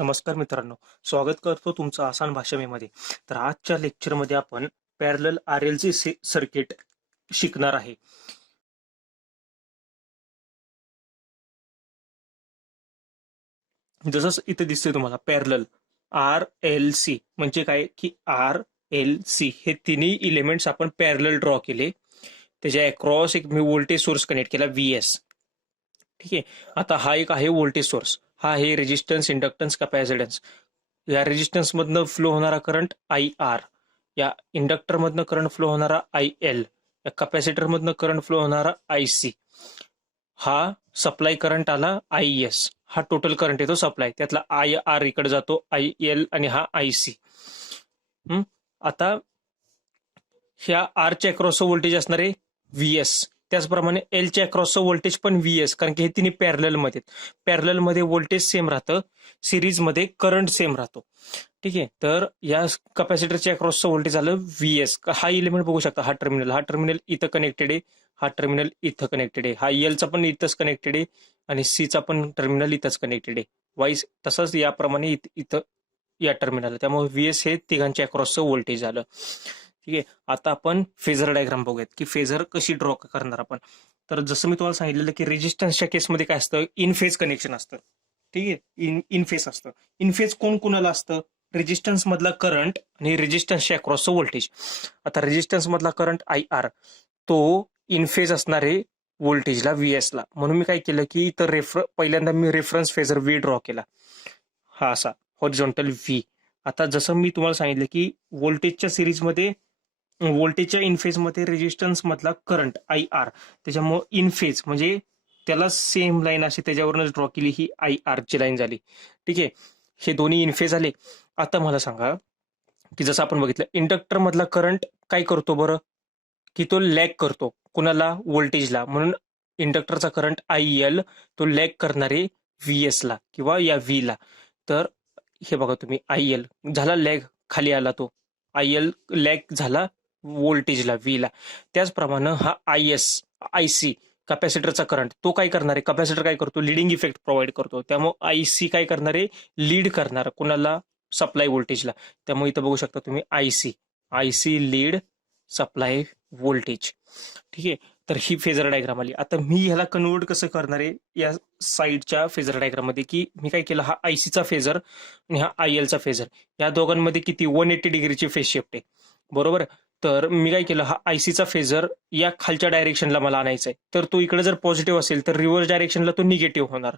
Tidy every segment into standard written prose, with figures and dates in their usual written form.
नमस्कार मित्रांनो, स्वागत करतो तुमचं आसान भाषा मध्ये. तर आजच्या लेक्चरमध्ये आपण पॅरलल RLC सर्किट शिकणार आहे. जसं इथे दिसतंय तुम्हाला पॅरलल RLC म्हणजे काय की RLC हे तिन्ही इलेमेंट्स आपण पॅरलल ड्रॉ केले. त्याच्या अक्रॉस एक मी व्होल्टेज सोर्स कनेक्ट केला VS. ठीक आहे. आता हा एक आहे व्होल्टेज सोर्स, हा आहे रेजिस्टन्स, इंडक्टन्स, कॅपॅसिटन्स. या रेजिस्टन्स मधनं फ्लो होणारा करंट IR, या इंडक्टर मधनं करंट फ्लो होणारा IL, या कॅपॅसिटर मधनं करंट फ्लो होणारा IC. हा सप्लाय करंट आला IS, हा टोटल करंट येतो सप्लाय, त्यातला IR इकडे जातो IL आणि हा IC. आता ह्या R च्या अक्रॉसचं व्होल्टेज असणार आहे VS, त्याचप्रमाणे L च्या अक्रॉसचं व्होल्टेज पण VS, कारण की हे तिन्ही पॅरलल मध्ये. पॅरलल मध्ये व्होल्टेज सेम राहतं, सिरीज मध्ये करंट सेम राहतो. ठीक आहे. तर या कॅपॅसिटरच्या अक्रॉसचं व्होल्टेज आलं VS. हा इलिमेंट बघू शकता, हा टर्मिनल इथं कनेक्टेड आहे, हा टर्मिनल इथं कनेक्टेड आहे, हा L चा पण इथंच कनेक्टेड आहे आणि C चा पण टर्मिनल इथंच कनेक्टेड आहे. वाईज तसंच याप्रमाणे इथं या टर्मिनल, त्यामुळे VS हे तिघांच्या अक्रॉसचं व्होल्टेज आलं. ठीक आहे. आता आपण फेजर डायग्राम बघूयात की फेजर कशी ड्रॉ करणार आपण. तर जसं मी तुम्हाला सांगितलेलं की रेजिस्टन्सच्या केसमध्ये काय असतं, इन फेज कनेक्शन असतं. ठीक आहे. इन फेज असतं. इन फेज कोण कोणाला असतं, रेजिस्टन्स मधला करंट आणि रेजिस्टन्सच्या अक्रॉसचं व्होल्टेज. आता रेजिस्टन्स मधला करंट IR तो इन फेज असणार आहे व्होल्टेजला VS ला. म्हणून मी काय केलं की इथं पहिल्यांदा मी रेफरन्स फेजर V ड्रॉ केला, हा असा हॉरिझॉन्टल V. आता जसं मी तुम्हाला सांगितलं की व्होल्टेजच्या सिरीजमध्ये, व्होल्टेजच्या इन फेज मध्ये रेजिस्टन्स मधला करंट IR, त्याच्यामुळे इन फेज म्हणजे त्याला सेम लाईन अशी त्याच्यावरूनच ड्रॉ केली, ही IR ची लाईन झाली. ठीक आहे. हे दोन्ही इन फेज आले. आता मला सांगा की जसं आपण बघितलं इंडक्टर मधला करंट काय करतो बरं, की तो लॅग करतो कुणाला, व्होल्टेजला. म्हणून इंडक्टरचा करंट IL तो लॅग करणारे VS ला किंवा या V ला. तर हे बघा तुम्ही, IL झाला लॅग, खाली आला तो IL लॅग झाला व्होल्टेजला V ला. त्याचप्रमाणे हा IC कॅपॅसिटरचा करंट तो काय करणार आहे, कॅपॅसिटर काय करतो, लिडिंग इफेक्ट प्रोव्हाइड करतो. त्यामुळे IC काय करणार आहे, लीड करणार कुणाला, सप्लाय व्होल्टेजला. त्यामुळे इथं बघू शकता तुम्ही IC लीड सप्लाय व्होल्टेज. ठीक आहे. तर ही फेजर डायग्राम आली. आता मी ह्याला कन्वर्ट कसं करणार आहे या साईडच्या फेजर डायग्राम मध्ये, की मी काय केलं, हा IC चा फेजर आणि हा IL चा फेजर, या दोघांमध्ये किती 180 डिग्रीची फेज शिफ्ट आहे, बरोबर. तर मी काय केलं, हा IC चा फेजर या खालच्या डायरेक्शनला मला आणायचा आहे. तर तो इकडे जर पॉझिटिव्ह असेल तर रिव्हर्स डायरेक्शनला तो निगेटिव्ह होणार.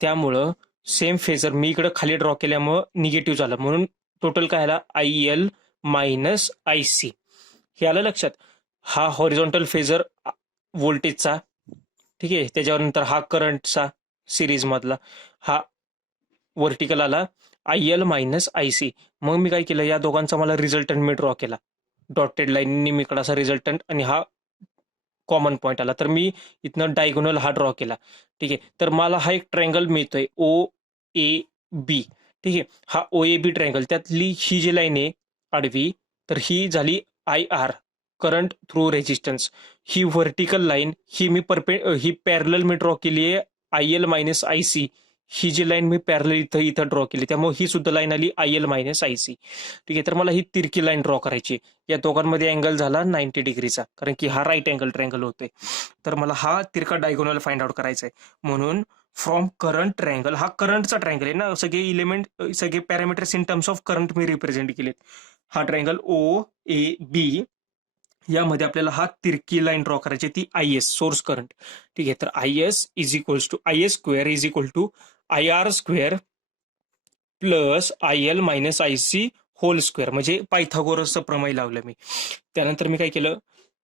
त्यामुळं सेम फेजर मी इकडे खाली ड्रॉ केल्यामुळं निगेटिव्ह झालं, म्हणून टोटल काय आला IL मायनस IC. हे आलं लक्षात. हा हॉरिझॉन्टल फेजर व्होल्टेजचा, ठीक आहे. त्याच्यानंतर हा करंटचा सिरीज मधला, हा व्हर्टिकल आला IL मायनस IC. मग मी काय केलं, या दोघांचा मला रिझल्टंट मी ड्रॉ केला डॉटेड लाईननी, मी इकडे असा रिझल्टंट आणि हा कॉमन पॉईंट आला. तर मी इथनं डायगोनल हा ड्रॉ केला. ठीक आहे. तर मला हा एक ट्रायंगल मिळतोय OAB. ठीक आहे. हा OAB ट्रायंगल, त्यातली ही जी लाईन आहे आडवी, तर ही झाली IR करंट थ्रू रेजिस्टन्स. ही व्हर्टिकल लाईन ही पॅरलल मी ड्रॉ केली आहे IL मायनस IC. ही जी लाईन मी पॅरलल इथं ड्रॉ केली, त्यामुळे ही सुद्धा लाईन आली IL मायनस IC. ठीक आहे. तर मला ही तिरकी लाईन ड्रॉ करायची. या दोघांमध्ये अँगल झाला 90 डिग्रीचा, कारण की हा राईट अँगल ट्रायंगल होतोय. तर मला हा तिरका डायगोनल फाइंड आउट करायचा आहे. म्हणून फ्रॉम करंट ट्रायंगल, हा करंटचा ट्रायंगल आहे ना, सगळे इलिमेंट, सगळे parameters in terms of current me represent केलेत. हा ट्रायंगल OAB, यामध्ये आपल्याला हा तिरकी लाईन ड्रॉ करायची, ती IS सोर्स करंट. ठीक आहे. तर IS square is equal to IR square plus IL minus IC whole square, म्हणजे पायथागोरसचं प्रमेय लावलं मी. त्यानंतर मी काय केलं,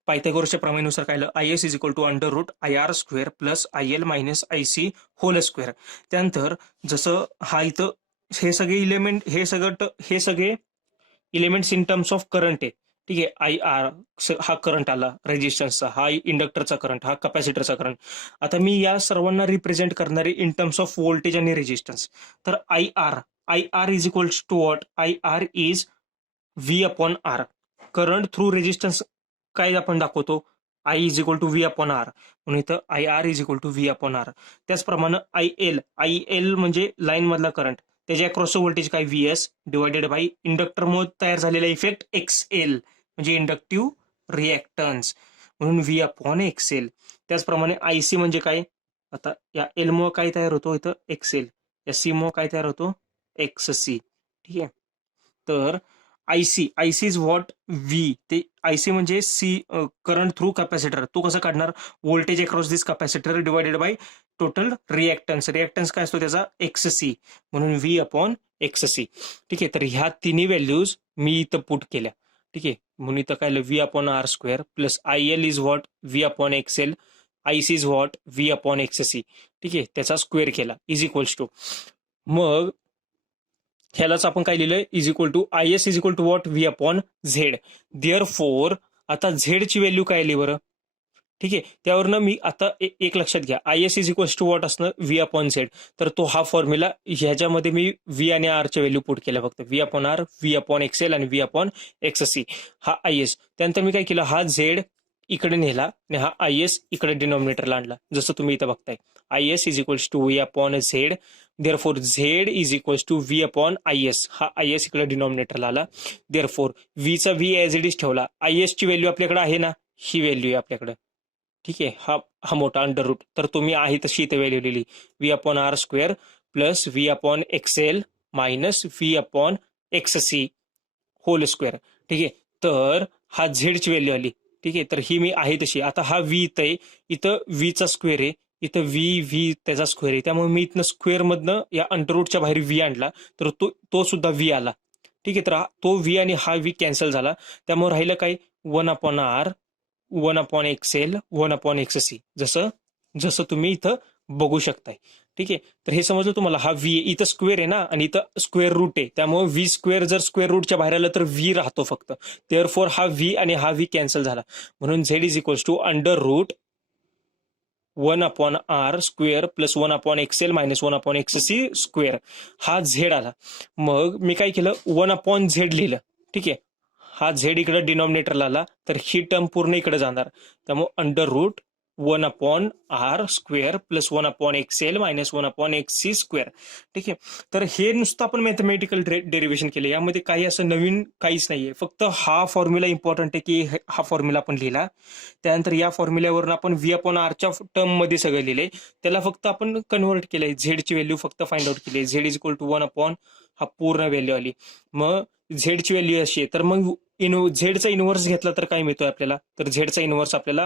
पायथागोरसच्या प्रमेयानुसार काय आलं, IS is equal to under root IR square plus IL minus IC whole square. त्यानंतर जसं हा इथं हे सगळे elements in terms of current आहे. ठीक आहे. IR हा करंट आला रेजिस्टन्सचा, हा इंडक्टरचा करंट, हा कॅपॅसिटरचा करंट. आता मी या सर्वांना रिप्रेझेंट करणारे इन टर्म्स ऑफ व्होल्टेज आणि रेजिस्टन्स. तर IR is equals to what, IR is V upon R. Current through resistance काय आपण दाखवतो, I is equal to V upon R, म्हणून इथं IR is equal to V upon R. त्याचप्रमाणे IL म्हणजे लाईन मधला करंट, त्याच्या अक्रॉसचं व्होल्टेज काय व्हीएस डिवायडेड बाय इंडक्टरमुळे तयार झालेला इफेक्ट एक्सएल म्हणजे इंडक्टिव्ह रिॲक्टन्स म्हणून व्ही अपॉन एक्सएल. त्याचप्रमाणे आयसी म्हणजे काय, आता या एल मुळे काय तयार होतो इथं एक्सएल, या सी मुळे काय तयार होतो एक्स सी. ठीक आहे, तर आयसी इज व्हॉट व्ही, ते आयसी म्हणजे सी करंट थ्रू कॅपॅसिटर. तो कसं काढणार, voltage across this capacitor divided by total reactance. Reactance काय असतो त्याचा एक्स सी म्हणून व्ही अपॉन एक्स सी. ठीक आहे, तर ह्या तिन्ही व्हॅल्यूज मी इथं पुट केल्या. ठीक आहे, म्हणून इथं काय V upon R square plus I L is what V upon X L, IC is what V upon X C. ठीक आहे, त्याचा स्क्वेअर केला इज इक्वल्स टू, मग ह्यालाच आपण काय लिहिलंय is equal to I S is equal to what V upon Z. Therefore आता झेडची व्हॅल्यू काय आली बरं. ठीक आहे, त्यावरनं मी आता एक लक्षात घ्या, I S is equals to what असणं व्ही अपॉन झेड. तर तो हा फॉर्म्युला ह्याच्यामध्ये मी व्ही आणि आरच्या व्हॅल्यू पुट केल्या, फक्त V upon R, V upon XL आणि व्ही अपॉन एक्स सी. हा आय एस, त्यानंतर मी काय केलं, हा झेड इकडे नेला आणि हा आय एस इकडे डिनॉमिनेटरला आणला, जसं तुम्ही इथं बघताय. I S is equals to V upon Z, therefore Z is equals to V upon I S. हा आय एस इकडे डिनॉमिनेटरला आला, देअरफोर व्हीचा व्ही ॲज इट इज ठेवला. आय एसची व्हॅल्यू आपल्याकडे आहे ना, ही व्हॅल्यू आहे आपल्याकडे. ठीक आहे, हा हा मोठा अंडर रूट, तर तुम्ही आहे तशी इथे व्हॅल्यू लिहिली, V upon R square plus V upon XL minus V upon X C whole square. ठीक आहे, तर हा झेडची व्हॅल्यू आली. ठीक आहे, तर ही मी आहे तशी. आता हा व्ही इथं आहे, इथं व्हीचा स्क्वेअर आहे, इथं व्ही त्याचा स्क्वेअर आहे, त्यामुळे मी इथनं स्क्वेअर मधनं या अंडररूटच्या बाहेर व्ही आणला, तर तो सुद्धा व्ही आला. ठीक आहे, तर तो व्ही आणि हा व्ही कॅन्सल झाला, त्यामुळे राहिलं काय one upon R, one upon XL, one upon X C, जसं जसं तुम्ही इथं बघू शकताय. ठीक आहे, तर हे समजलं तुम्हाला. हा व्ही इथं स्क्वेअर आहे ना आणि इथं स्क्वेअर रूट आहे, त्यामुळे व्ही स्क्वेअर जर स्क्वेअर रूटच्या बाहेर आलं तर व्ही राहतो फक्त. देअरफॉर हा व्ही आणि हा व्ही कॅन्सल झाला, म्हणून Z is equals to under root one upon R square plus one upon XL minus one upon X C square. हा झेड आला, मग मी काय केलं वन अपॉन झेड लिहिलं. ठीक आहे, हा झेड इकडे डिनॉमिनेटरला आला, तर ही टर्म पूर्ण इकडे जाणार, त्यामुळे under root one upon R square plus one upon XL minus one upon X C square. ठीक आहे, तर हे नुसतं आपण मॅथमॅटिकल डेरिव्हेशन केले, यामध्ये काही असं नवीन काहीच नाहीये, फक्त हा फॉर्म्युला इम्पॉर्टंट आहे की हा फॉर्म्युला आपण लिहिला. त्यानंतर या फॉर्म्युल्यावरून आपण व्ही अपॉन आरच्या टर्म मध्ये सगळं लिहिलंय, त्याला फक्त आपण कन्व्हर्ट केलंय, झेडची व्हॅल्यू फक्त फाइंड आउट केली. Z is equal to one upon हा पूर्ण व्हॅल्यू आली. मग झेडची व्हॅल्यू अशी आहे, तर मग झेडचा इनव्हर्स घेतला तर काय मिळतोय आपल्याला, तर झेडचा इनव्हर्स आपल्याला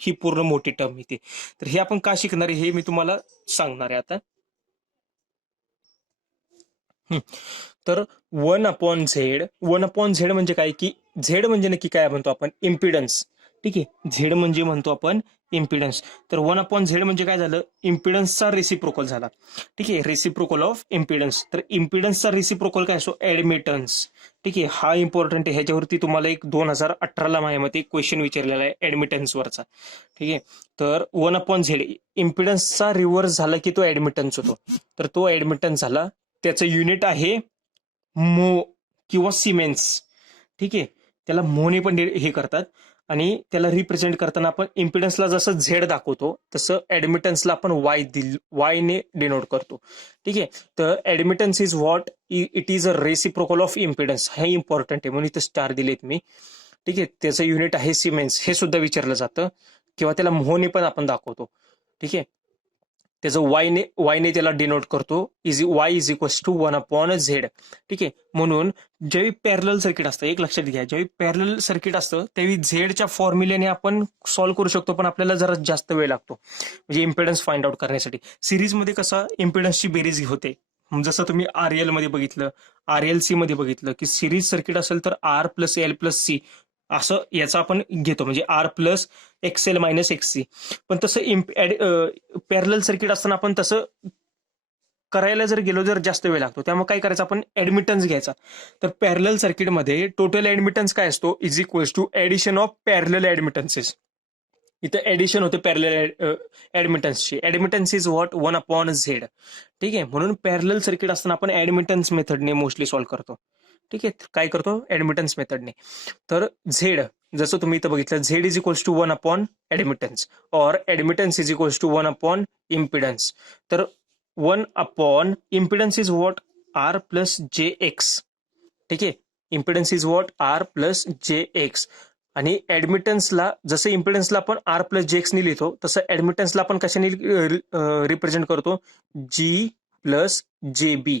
ही पूर्ण मोठी टर्म मिळते. तर हे आपण का शिकणार आहे हे मी तुम्हाला सांगणार आहे आता. तर वन अपॉन झेड म्हणजे काय की झेड म्हणजे नक्की काय म्हणतो आपण इम्पिडन्स. ठीक आहे, झेड म्हणजे म्हणतो आपण इम्पिडन्स. तर वन अपॉन झेड म्हणजे काय झालं, इम्पिडन्सचा रेसिप्रोकल झाला. ठीक आहे, रेसिप्रोकल ऑफ इम्पिडन्स. तर इम्पिडन्सचा रेसिप्रोकल काय असतो ऍडमिटन्स. ठीक आहे, हा इम्पॉर्टंट आहे, ह्याच्यावरती तुम्हाला एक 2018ला माझ्यामध्ये क्वेश्चन विचारलेला आहे ऍडमिटन्सवरचा. ठीक आहे, तर वन अपॉन झेड इम्पिडन्सचा रिव्हर्स झाला की तो ऍडमिटन्स होतो, तर तो ऍडमिटन्स झाला. त्याचं युनिट आहे मो किंवा सिमेन्स. ठीक आहे, त्याला मोने पण हे करतात, आणि त्याला रिप्रेझेंट करताना आपण इम्पिडन्सला जसं झेड दाखवतो तसं ऍडमिटन्सला आपण वाय ने डिनोट करतो. ठीक आहे, तर admittance is what it is a reciprocal of impedance. हे इम्पॉर्टंट आहे म्हणून इथं स्टार दिलेत मी. ठीक आहे, त्याचं युनिट आहे सिमेन्स, हे सुद्धा विचारलं जातं, किंवा त्याला मोने पण आपण दाखवतो. ठीक आहे, त्याचं वायने त्याला डिनोट करतो, Y is equals to one upon Z. ठीक आहे, म्हणून ज्यावेळी पॅरलल सर्किट असतं, एक लक्षात घ्या, ज्यावेळी पॅरलल सर्किट असतं त्यावेळी झेडच्या फॉर्म्युल्याने आपण सॉल्व्ह करू शकतो, पण आपल्याला जरा जास्त वेळ लागतो म्हणजे इम्पिडन्स फाइंड आउट करण्यासाठी. सिरीजमध्ये कसं इम्पिडन्सची बेरीज होते, जसं तुम्ही आरएल मध्ये बघितलं, आरएलसी मध्ये बघितलं की सिरीज सर्किट असेल तर R plus L plus C असं याचा आपण घेतो, म्हणजे R plus XL minus X C. पण तसं पॅरलल सर्किट असताना आपण तसं करायला जर गेलो जर जास्त वेळ लागतो, त्यामुळे काय करायचं आपण ऍडमिटन्स घ्यायचा. तर पॅरलल सर्किटमध्ये टोटल ऍडमिटन्स काय असतो is equals to addition of parallel admittances. इथं ऍडिशन होते पॅरलल ऍडमिटन्सची. Admittance is what one upon Z. ठीक आहे, म्हणून पॅरलल सर्किट असताना आपण ऍडमिटन्स मेथडने मोस्टली सॉल्व्ह करतो. ठीक आहे, काय करतो ऍडमिटन्स मेथडने. तर झेड जसं तुम्ही इथं बघितलं, Z is equals to one upon admittance और admittance is equals to one upon impedance. तर one upon impedance is what R plus J X. ठीक आहे, impedance is what R plus J X. आणि ऍडमिटन्सला जसं इम्पिडन्सला आपण आर प्लस जे एक्स ने लिहितो तसं ऍडमिटन्सला आपण कशाने रिप्रेझेंट करतो, जी प्लस जे बी.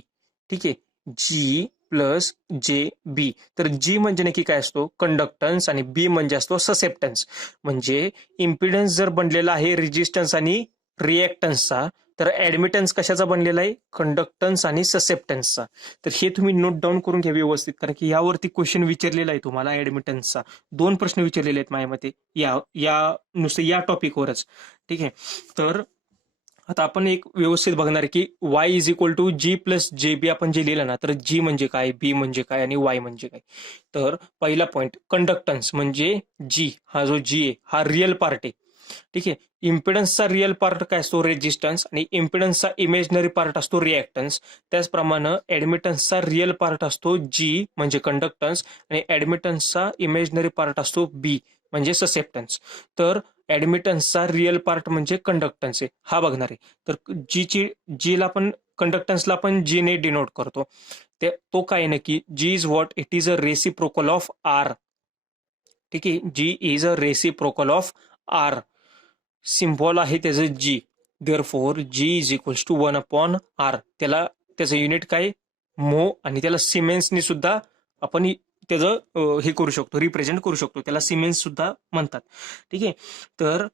ठीक आहे, जी प्लस जे बी. तर जी म्हणजे नक्की काय असतो, कंडक्टन्स, आणि बी म्हणजे असतो ससेप्टन्स. म्हणजे इम्पिडन्स जर बनलेला आहे रेजिस्टन्स आणि रिएक्टन्सचा, तर ऍडमिटन्स कशाचा बनलेला आहे, कंडक्टन्स आणि ससेप्टन्सचा. तर हे तुम्ही नोट डाऊन करून घ्या व्यवस्थित, कारण की यावरती क्वेश्चन विचारलेला आहे तुम्हाला ऍडमिटन्सचा. 2 प्रश्न विचारलेले आहेत माझ्या मते या या नुसते या टॉपिकवरच. ठीक आहे, तर आता आपण एक व्यवस्थित बघणार की Y is equal to G plus J B आपण जे लिहिलं ना, तर जी म्हणजे काय, बी म्हणजे काय आणि वाय म्हणजे काय. तर पहिला पॉईंट, कंडक्टन्स म्हणजे जी, हा जो जी आहे हा रिअल पार्ट आहे. ठीक आहे, इम्पिडन्सचा रिअल पार्ट काय असतो, रेजिस्टन्स, आणि इम्पिडन्सचा इमेजनरी पार्ट असतो रिएक्टन्स. त्याचप्रमाणे ऍडमिटन्सचा रिअल पार्ट असतो जी म्हणजे कंडक्टन्स, आणि ऍडमिटन्सचा इमेजनरी पार्ट असतो बी म्हणजे ससेप्टन्स. तर ऍडमिटन्सचा रिअल पार्ट म्हणजे कंडक्टन्स आहे, हा बघणार आहे. तर जीला आपण कंडक्टन्सला आपण जी ने डिनोट करतो. तो काय नक्की, G is what, it is a reciprocal of R. ठीक आहे, G is a reciprocal of R. Symbol आहे त्याचं G. Therefore G is equals to 1/r. त्याचं युनिट काय, मो, आणि त्याला सिमेन्सनी सुद्धा आपण त्याचं हे करू शकतो, रिप्रेझेंट करू शकतो, त्याला सिमेन्स सुद्धा म्हणतात. ठीक आहे, तर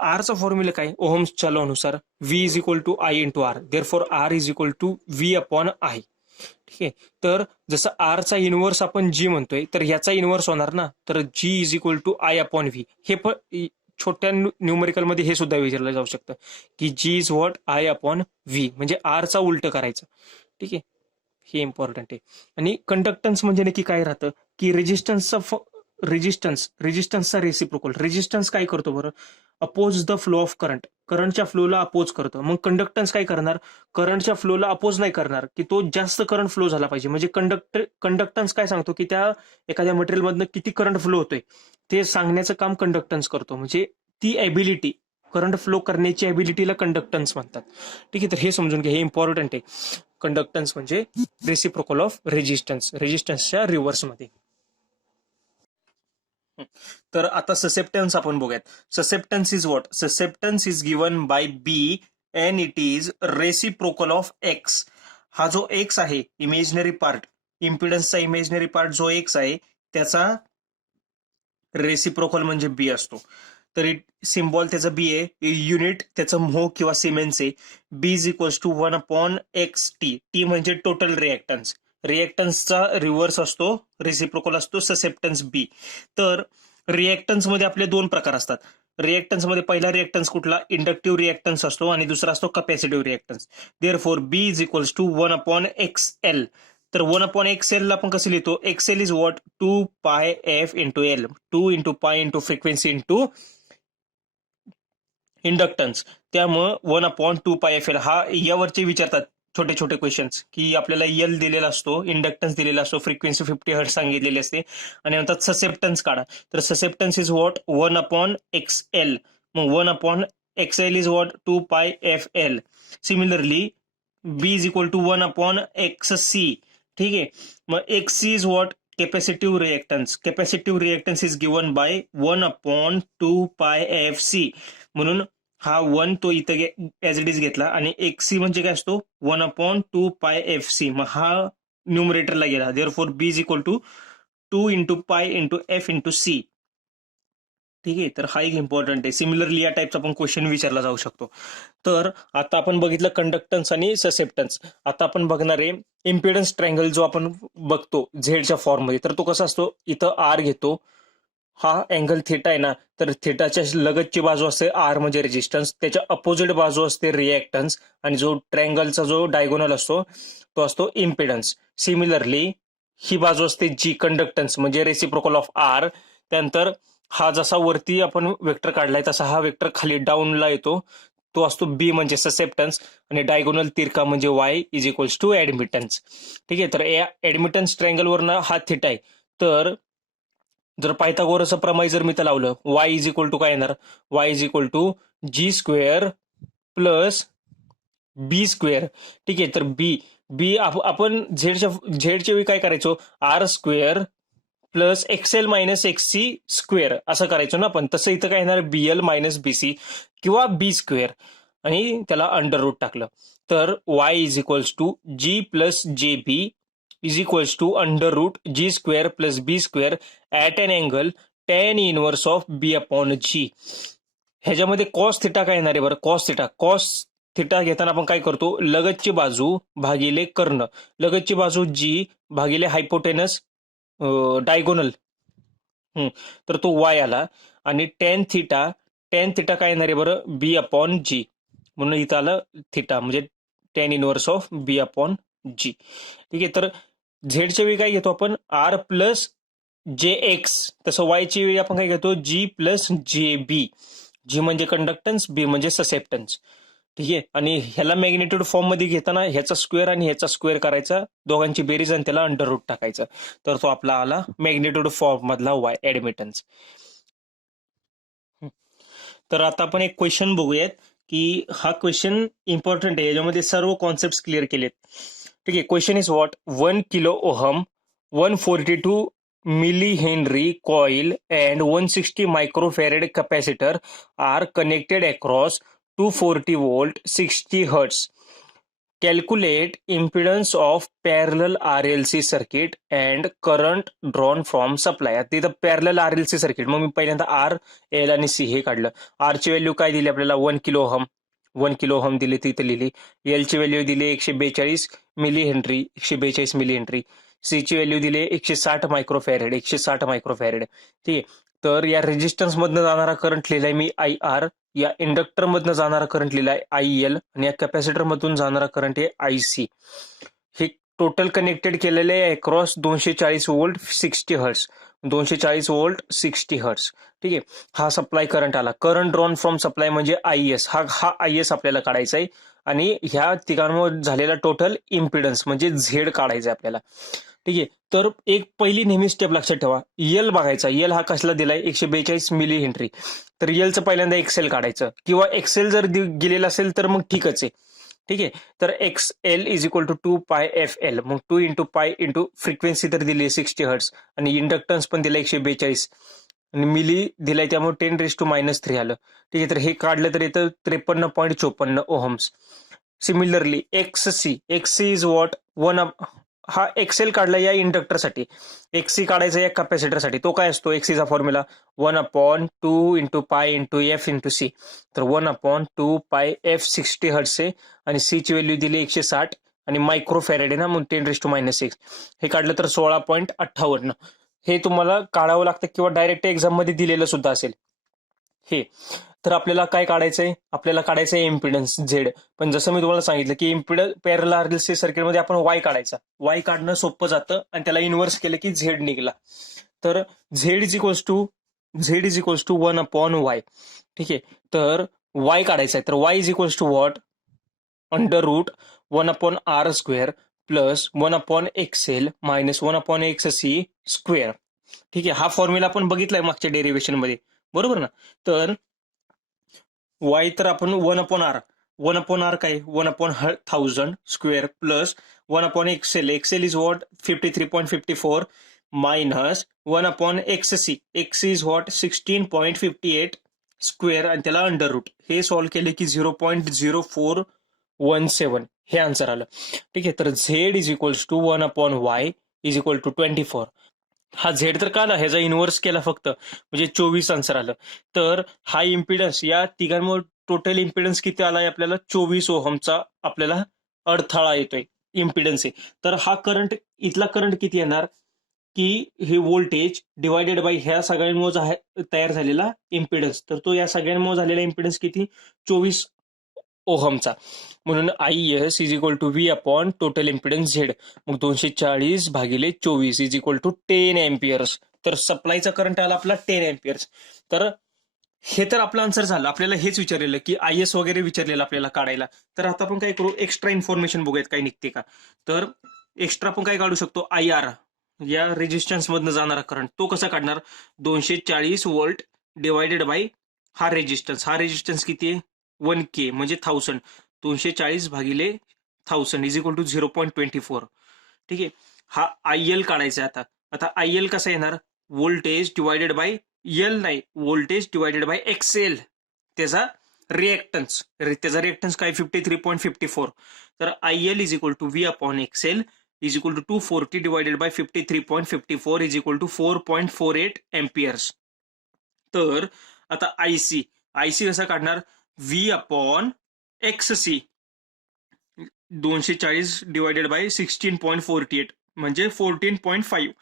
आरचा फॉर्म्युला काय, ओहम्सच्या लॉनुसार V is equal to I into R. Therefore R is equal to V upon I. ठीक आहे, तर जसं आरचा इन्व्हर्स आपण जी म्हणतोय, तर ह्याचा इन्व्हर्स होणार ना, तर G is equal to I upon V. हे पण छोट्या न्यूमेरिकल मध्ये हे सुद्धा विचारलं जाऊ शकतं की G is what I upon V, म्हणजे आरचा उलट करायचं. ठीक आहे, हे इम्पॉर्टंट आहे. आणि कंडक्टन्स म्हणजे नक्की काय राहतं की रेजिस्टन्सचा रेसिप्रोकल. रेजिस्टन्स काय करतो बरं, oppose the flow of current, करंटच्या फ्लोला अपोज करतो. मग कंडक्टन्स काय करणार, करंटच्या फ्लोला अपोज नाही करणार, की तो जास्त करंट फ्लो झाला पाहिजे. म्हणजे कंडक्टन्स काय सांगतो की त्या एखाद्या मटेरियलमधनं किती करंट फ्लो होतोय ते सांगण्याचं काम कंडक्टन्स करतो. म्हणजे ती ॲबिलिटी, करंट फ्लो करण्याची ॲबिलिटीला कंडक्टन्स म्हणतात. ठीक आहे, तर हे समजून घ्या, हे इम्पॉर्टंट आहे. कंडक्टन्स म्हणजे रेसिप्रोकल ऑफ रेजिस्टन्स, रेजिस्टन्सच्या रिव्हर्समध्ये. तर आता ससेप्टन्स आपण बघूयात. Susceptance is what, susceptance is given by B and it is reciprocal of X. हा जो एक्स आहे इमेजनरी पार्ट, इम्पिडन्सचा इमेजनरी पार्ट जो एक्स आहे त्याचा रेसिप्रोकल म्हणजे बी असतो. तर सिम्बॉल त्याचा बी आहे, युनिट त्याचं म्हो किंवा सिमेन्स आहे. B is equals to 1/x T. T म्हणजे टोटल रिएक्टन्स. रिएक्टन्सचा रिव्हर्स असतो, रेसिप्रोकल असतो ससेप्टन्स बी. तर रिएक्टन्स मध्ये आपले 2 प्रकार असतात. रिएक्टन्स मध्ये पहिला रिएक्टन्स कुठला, इंडक्टिव्ह रिएक्टन्स असतो, आणि दुसरा असतो capacitive reactance. Therefore B is equals to 1/xl. तर 1/xl ला आपण कसं लिहितो, XL is what 2πf into L. 2 into pi into frequency into inductance. त्यामुळं 1/2πfl. हा यावरचे विचारतात छोटे छोटे क्वेश्चन्स, की आपल्याला एल दिलेला असतो, इंडक्टन्स दिलेला असतो, फ्रिक्वेन्सी 50 हर्ट्ज सांगितलेली असते, आणि नंतर ससेप्टन्स काढा. तर ससेप्टन्स इज व्हॉट 1/xl. मग 1/xl is what 2πfl. Similarly B is equal to 1/xc. ठीक आहे, मग XC is what capacitive reactance. Capacitive reactance is given by 1/2πfc. म्हणून हा 1 तो इथं ऍज इट इज घेतला, आणि एक्ससी म्हणजे काय असतो 1/2πfc. मग हा न्यूमरेटरला गेला. Therefore B is equal to 2 into pi into F into C. ठीक आहे, तर हा एक इम्पॉर्टंट आहे. सिमिलरली या टाईपचा पण क्वेश्चन विचारला जाऊ शकतो. तर आता आपण बघितलं कंडक्टन्स आणि ससेप्टन्स. आता आपण बघणार आहे इम्पिडन्स ट्रँगल जो आपण बघतो झेडच्या फॉर्ममध्ये. तर तो कसा असतो, इथं आर घेतो, हा अँगल थिटा आहे ना, तर थिटाच्या लगतची बाजू असते आर म्हणजे रेजिस्टन्स, त्याच्या अपोजिट बाजू असते रिएक्टन्स, आणि जो ट्रँगलचा जो डायगोनल असतो तो असतो इम्पिडन्स. सिमिलरली ही बाजू असते जी कंडक्टन्स म्हणजे रेसिप्रोकल ऑफ आर. त्यानंतर हा जसा वरती आपण वेक्टर काढलाय तसा हा वेक्टर खाली डाऊनला येतो, तो असतो बी म्हणजे ससेप्टन्स, आणि डायगोनल तिरका म्हणजे Y is equals to admittance. ठीक आहे, तर या ऍडमिटन्स ट्रँगलवरनं हा थिटा आहे. तर जर पायथागोरसचं प्रमेय जर मी तर लावलं, वाय इज इक्वल टू काय येणार, Y is equal to G square plus B square. ठीक आहे, तर बी बी आपण झेडच्या वेळी काय करायचो, R square plus XL minus XC square असं करायचो ना आपण. तसं इथं काय येणार, बीएल मायनस बीसी किंवा बी स्क्वेअर आणि त्याला अंडर रूट टाकलं तर Y is equals to G plus J B is equals to under root G square plus B square at an angle tan inverse of B upon G. ह्याच्यामध्ये cos theta काय येणार आहे बरं, cos theta घेताना आपण काय करतो, लगतची बाजू भागिले कर्ण, लगतची बाजू जी भागिले हायपोटेनस डायगोनल, तर तो वाय आला. आणि टेन थिटा काय येणार आहे बरं, बी अपॉन जी, म्हणून इथं आलं थिटा म्हणजे tan inverse of B upon G. ठीक आहे, तर झेडच्या वेळी काय घेतो आपण, आर प्लस जे एक्स, तसं वायच्या वेळी आपण काय घेतो, जी प्लस जे बी. जी म्हणजे कंडक्टन्स, बी म्हणजे ससेप्टन्स. ठीक आहे, आणि ह्याला मॅग्नेट्यूड फॉर्म मध्ये घेताना ह्याचा स्क्वेअर आणि ह्याचा स्क्वेअर करायचा, दोघांची बेरीज आणि त्याला अंडर रूट टाकायचं, तर तो आपला आला मॅग्नेट्यूड फॉर्म मधला वाय ऍडमिटन्स. तर आता आपण एक क्वेश्चन बघूयात की हा क्वेश्चन इम्पॉर्टंट आहे, याच्यामध्ये सर्व कॉन्सेप्ट क्लिअर केलेत. ठीक आहे, question is what, 1 kilo ohm 142 milli henry coil and 160 microfarad capacitor are connected across 240 volt 60 hertz. Calculate impedance of parallel RLC circuit and current drawn from supply. आता इथं parallel RLC circuit, मग मी पहिल्यांदा R, L आणि C हे काढलं. R ची value काय दिली आपल्याला, 1 किलो ओहम दिली, तिथे लिहिली. एल ची व्हॅल्यू दिली 142 milli henry, 142 milli henry. C ची व्हॅल्यू दिली 160 मायक्रोफॅरेड, 160 मायक्रोफॅरेड. ठीक आहे, तर या रेजिस्टन्स मधनं जाणारा करंट लिहिलाय मी आय आर, या इंडक्टर मधनं जाणारा करंट लिहिलाय आय एल, आणि या कॅपॅसिटर मधून जाणारा करंट आहे आय सी. हे टोटल कनेक्टेड केलेले आहे across 240 volt 60 hertz, 240 volt 60 hertz. ठीक आहे, हा सप्लाय करंट आला. करंट ड्रॉन फ्रॉम सप्लाय म्हणजे आय एस, हा आय एस आपल्याला काढायचा आहे. आणि ह्या तिघांवर झालेला टोटल इम्पिडन्स म्हणजे झेड काढायचा आहे आपल्याला. ठीक आहे, तर एक पहिली नेहमी स्टेप लक्षात ठेवा, एल बघायचा. एल हा कसला दिलाय, 142 मिली हेनरी. तर एलचं पहिल्यांदा एक्सेल काढायचं, किंवा एक्सेल जर गेलेला असेल तर मग ठीकच आहे. ठीक आहे, तर X L is equal to 2 pi F L, मग 2 इंटू पाय इंटू फ्रिक्वेन्सी तर दिली 60 हर्ट्स, आणि इंडक्टन्स पण दिला 142 आणि मिली दिलाय, त्यामुळे 10⁻³ आलं. ठीक आहे, तर हे काढलं तर येतं 53.54 ohms. Similarly X C is what, हा एक्सेल काढला या इंडक्टरसाठी, एक्सी काढायचा या कॅपॅसिटरसाठी. तो काय असतो, एक्सीचा formula 1/2 into pi into F into C. तर 1/2 पाय एफ 60 हर्ट्स आहे, आणि सी ची व्हॅल्यू दिली 160 आणि मायक्रोफॅरेड आहे ना, मग 10⁻⁶. हे काढलं तर 16.58. हे तुम्हाला काढावं लागतं किंवा डायरेक्ट एक्झाम मध्ये दिलेलं सुद्धा असेल हे. तर आपल्याला काय काढायचंय, आपल्याला काढायचंय इम्पिडन्स झेड. पण जसं मी तुम्हाला सांगितलं की इम्पिडन्स पॅरलल आरएलसी सर्किटमध्ये आपण वाय काढायचा, वाय काढणं सोपं जातं आणि त्याला इन्व्हर्स केलं की झेड निघला. तर Z is equals to 1/y. ठीक आहे, तर वाय काढायचा आहे, तर Y is equals to what, under root 1/r square plus 1/xl minus 1/xc square. ठीक आहे, हा फॉर्म्युला आपण बघितलाय मागच्या डेरिव्हेशन मध्ये, बरोबर ना. तर वाय तर आपण 1/r काय, 1/1000 square plus 1/xl, XL is what 53.54 minus 1/xc, XC is what 16.58 square, आणि त्याला अंडर रूट. हे सॉल्व्ह केले की 0.0417 हे आन्सर आलं. ठीक आहे, तर Z is equals to 1/y is equal to 24. हा झेड तर काढला, ह्याचा इन्व्हर्स केला फक्त, म्हणजे 24 आन्सर आलं. तर हा इम्पिडन्स या तिघांमुळे टोटल इम्पिडन्स किती आलाय आपल्याला, 24 ओहमचा आपल्याला अडथळा येतोय, इम्पिडन्स आहे. तर हा करंट, इथला करंट किती येणार की हे व्होल्टेज डिवायडेड बाय ह्या सगळ्यांमुळे तयार झालेला इम्पिडन्स, तर तो या सगळ्यांमुळे झालेला इम्पिडन्स किती, 24 ओहमचा. म्हणून I S is equal to V upon total impedance Z, मग 240 भागिले 24 इज इक्वल टू 10 एम्पियर्स. तर सप्लायचा करंट आला आपला 10 एम्पियर्स. तर हे तर आपलं आन्सर झालं. आपल्याला हेच विचारलेलं की आय एस वगैरे विचारलेलं आपल्याला काढायला. तर आता आपण काय करू, एक्स्ट्रा इन्फॉर्मेशन बघूयात काय निघते का. तर एक्स्ट्रा आपण काय काढू शकतो, आय आर, या रेजिस्टन्स मधनं जाणारा करंट, तो कसा काढणार, 240 वोल्ट डिवायडेड बाय हा रेजिस्टन्स किती आहे, 1K म्हणजे 1000, 240 भागिले 1000 इज इक्वल टू 0.24. ठीक आहे. हा आय एल काढायचा आहे. आता आय एल कसा येणार, व्होल्टेज डिवायडेड बाय एल नाही, व्होल्टेज डिवायडेड बाय एक्सेल, त्याचा रिएक्टन्स. त्याचा रिएक्टन्स काय 53.54. तर I L is equal to V upon XL is equal to 240 divided by 53.54 is equal to 4.48 amperes. तर आता आयसी कसा काढणार, V upon X C 240 divided by 16.48 म्हणजे 14.5.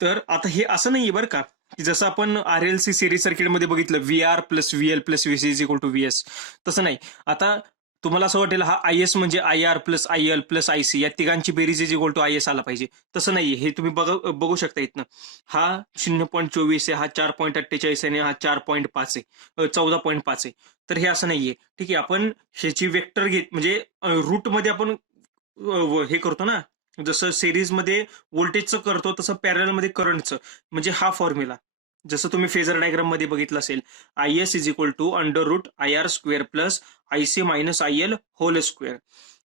तर आता हे असं नाहीये बरं का, की जसं आपण RLC सिरीज सर्किटमध्ये बघितलं V R plus V L plus V C is equal to V S, तसं नाही. आता तुम्हाला असं वाटेल हा आय एस म्हणजे I R plus I L plus I C या तिघांची बेरीज is equal to I S आला पाहिजे. तसं नाहीये. हे तुम्ही बघू शकता इथनं. हा 0.24 आहे, हा 4.48 आहे आणि हा 4.5 आहे, 14.5 आहे. तर हे असं नाहीये. ठीक आहे. आपण ह्याची वेक्टर घेत म्हणजे रूटमध्ये आपण हे करतो ना, जसं सिरीजमध्ये व्होल्टेजचं करतो तसं पॅरलमध्ये करंटचं. म्हणजे हा फॉर्म्युला जसं तुम्ही फेजर डायग्राम मध्ये बघितलं असेल, I S is equal to under root I R square plus I C minus I L whole square.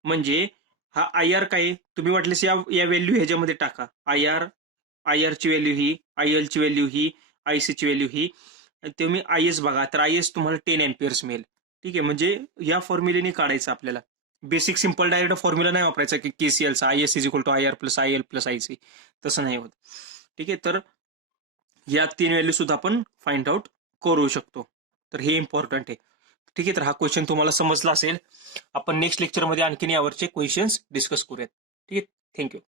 म्हणजे हा आय आर काय, तुम्ही वाटल्यास या व्हॅल्यू ह्याच्यामध्ये टाका. आय आर ची व्हॅल्यू ही, आय एल ची व्हॅल्यू ही, आय सी ची व्हॅल्यू ही. तुम्ही आय एस बघा, तर आय एस तुम्हाला 10 एम्पियर्स मिळेल. ठीक आहे. म्हणजे या फॉर्म्युलेने काढायचं आपल्याला. बेसिक सिंपल डायरेक्ट फॉर्म्युला नाही वापरायचा की केसीएलचा I S is equal to I R plus I L plus I C, तसं नाही होत. ठीक आहे. तर या 3 व्हॅल्यू सुद्धा आपण फाइंड आउट करू शकतो. तर हे इम्पॉर्टंट आहे. ठीक आहे. तर हा क्वेश्चन तुम्हाला समजला असेल. आपण नेक्स्ट लेक्चरमध्ये आणखीन यावरचे क्वेश्चन्स डिस्कस करूयात. ठीक आहे. थँक्यू.